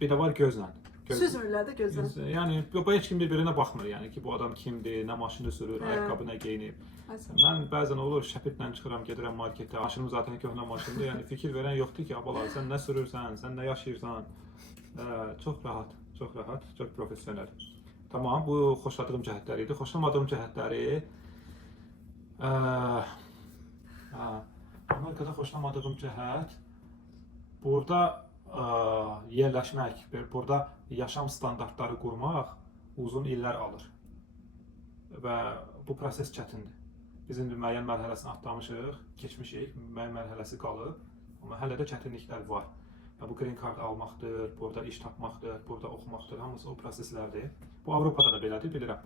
Bir də var gözlə. Süzmürlər də gözlə. Yəni heç kim bir-birinə baxmır, yəni ki, bu adam kimdir, nə maşını sürür, ayaqqabı nə geyinib. Mən bəzən olur, şəpitlə çıxıram, gedirəm marketə, maşınım zaten köhnə maşındır, yəni fikir verən yoxdur ki, abala, sən nə sürürsən, sən nə yaşayırsan. Çox rahat, çox professional. Tamam, bu xoşladığım cəhətləri idi. Xoşlamadığım cəhətləri Amerikada xoşlamadığım cəhət burada yerləşmək, burada yaşam standartları qurmaq uzun illər alır və bu proses çətindir. Biz indi müəyyən mərhələsini atlamışıq, keçmişik, müəyyən mərhələsi qalıb, amma hələ də çətinliklər var. Bu green card almaqdır, burada iş tapmaqdır, burada oxumaqdır, hamısı o proseslərdir. Bu Avropada da belədir, bilirəm.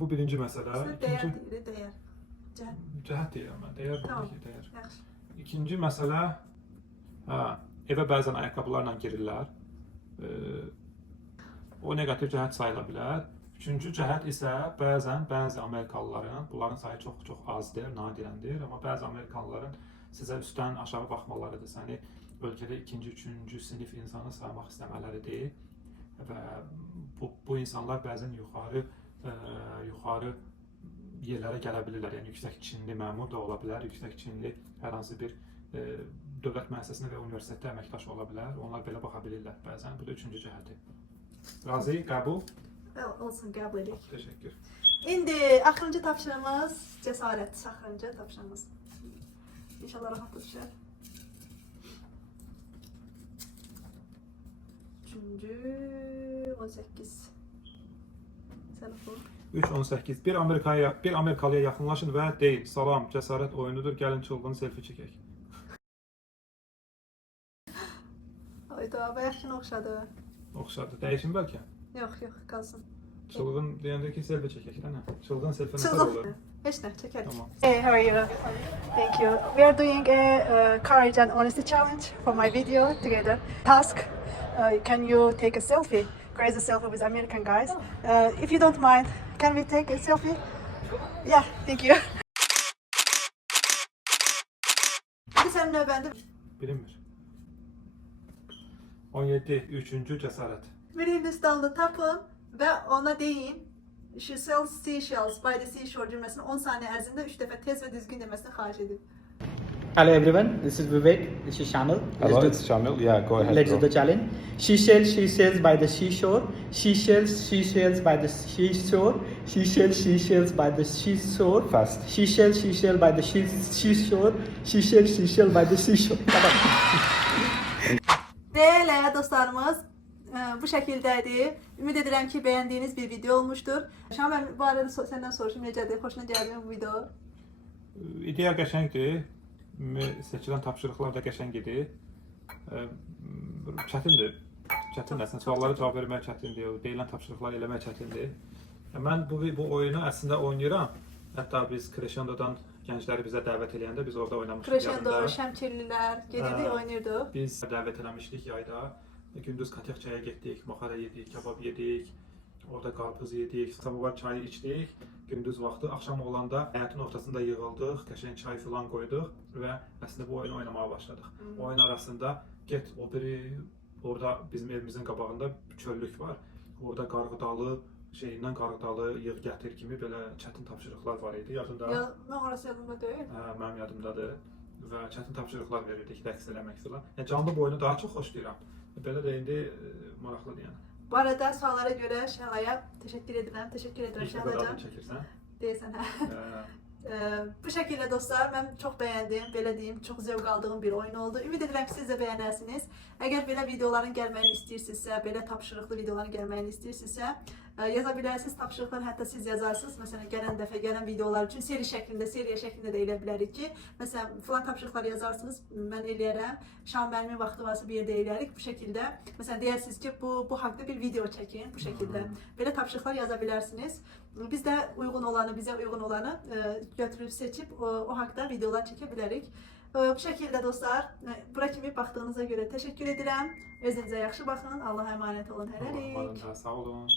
Bu birinci məsələ. Dəyər deyilir, dəyər. Cəhət deyirəm mən, dəyər Tamam. ki, dəyər. Yaxşı. İkinci məsələ, evə bəzən ayaqqabılarla girirlər. O negativ cəhət sayıla bilər. Üçüncü cəhət isə bəzi Amerikalıların, bunların sayı çox azdır, nadirəndir, amma bəzi Amerikalıların sizə üstdən aşağı baxmalarıdır. Səni ölkədə ikinci, üçüncü sinif insanı saymaq istəmələridir və bu insanlar bəzən yuxarı yerlərə gələ bilirlər. Yəni yüksək çinli məmur da ola bilər, yüksək çinli hər hansı bir dövlət müəssisəsində və universitetdə əməkdaş ola bilər. Onlar belə baxa bilirlər bəzən. Bu da üçüncü cəhəti. Razı, qəbul? Olsun, qəbul edirik. Təşəkkür. İndi axırıncı tapşırığımız cəsarət. Axırıncı tapşırığımız. İnşallah rahat düşər. Üçüncü 18. Sən oxu. 3-18. Bir Amerikalıya yaxınlaşın və deyin: "Salam, cəsarət oyunudur. Gəlin çılğın selfie çəkək." Ayda, bəyəxşin oxşadı. Oxşadı. Dəyişin bəlkə. Yox, qalsın. Çılğın deyəndə ki, selfie çəkək də nə? Çılğın selfie nə Çılğın. olur? Heç nə, çəkərik. Tamam. Hey, how are you? Thank you. We are doing a courage and honesty challenge for my video together. Task. Can you take a selfie? Crazy selfie with American guys. If you don't mind, can we take a selfie? Yeah, thank you. Hadi sen növbəndə Bilinmir. 17. Üçüncü cəsarət. bir Hindistanlı tapın və ona deyin she sells seashells by the seashore cümləsini 10 saniyə ərzində 3 dəfə tez və düzgün deməsini xahiş edir. Hello everyone, this is Vivek, this is Shamil. Shamil. Yeah, go ahead. Let's do the challenge. She sells by the seashore. She sells by the seashore. She sells by the seashore. Fast. She sells by the seashore. She sells by the seashore. Belə dostlarımız bu şəkildədir. Ümid edirəm ki, bəyəndiyiniz bir video olmuşdur. Şamil, bu arada səndən soruşum, necədir? Xoşuna gəldi mi bu video? İdeya qəşəngdir. Seçilən tapşırıqlar da qəşəng idi. Çətindir. Çətin əslində. Suallara cavab vermək çətindir. Deyilən tapşırıqlar eləmək çətindir. Mən bu oyunu əslində oynayıram. Hətta biz Crescendo'dan gəncləri bizə dəvət eləyəndə biz orada oynamışdıq. Crescendo, Şəmkirlilər gedirdik, oynayırdıq. Biz dəvət eləmişdik yayda. Gündüz Katyakçaya getdik, maxara yedik, kebab yedik. Orada qarpız yedik, samovar çayı içdik. Gündüz vaxtı, axşam olanda həyətin ortasında yığıldıq, qəşəng çay filan qoyduq və əslində bu oyunu oynamağa başladıq. Oyun arasında get o biri, orada bizim evimizin qabağında çöllük var. Orada qarğıdalı, qarğıdalı yığ gətir kimi belə çətin tapşırıqlar var idi. Yadında? Ya, mən orası yadımda deyil. Mənim yadımdadır və çətin tapşırıqlar verirdik, rəqs eləmək filan. Canlı bu oyunu daha çox xoşlayıram. Belə də indi maraqlıdır yəni. Bu arada suallara görə Şəhlaya təşəkkür edirəm. Təşəkkür edirəm Şəhlacan. Çəkirsən? Deyirsən, hə. Bu şəkildə dostlar, mən çox bəyəndim, belə deyim, çox zövq aldığım bir oyun oldu. Ümid edirəm ki, siz də bəyənərsiniz. Əgər belə videoların gəlməyini istəyirsinizsə, belə tapşırıqlı videoların gəlməyini istəyirsinizsə, yaza bilərsiniz, tapşırıqlar hətta siz yazarsınız. Məsələn, gələn videolar üçün seriya şəklində də elə bilərik ki, məsələn, filan tapşırıqlar yazarsınız, mən eləyərəm. Şam mənim vaxtı varsa bir yerdə eləyərik bu şəkildə. Məsələn, deyirsiniz ki, bu haqqda bir video çəkin bu şəkildə. Belə tapşırıqlar yaza bilərsiniz. Biz də bizə uyğun olanı götürüb seçib o haqqda videolar çəkə bilərik. Bu şəkildə dostlar, bura kimi baxdığınıza görə təşəkkür edirəm. Özünüzə yaxşı baxın. Allah'a əmanət olun. Hələlik. Sağ olun.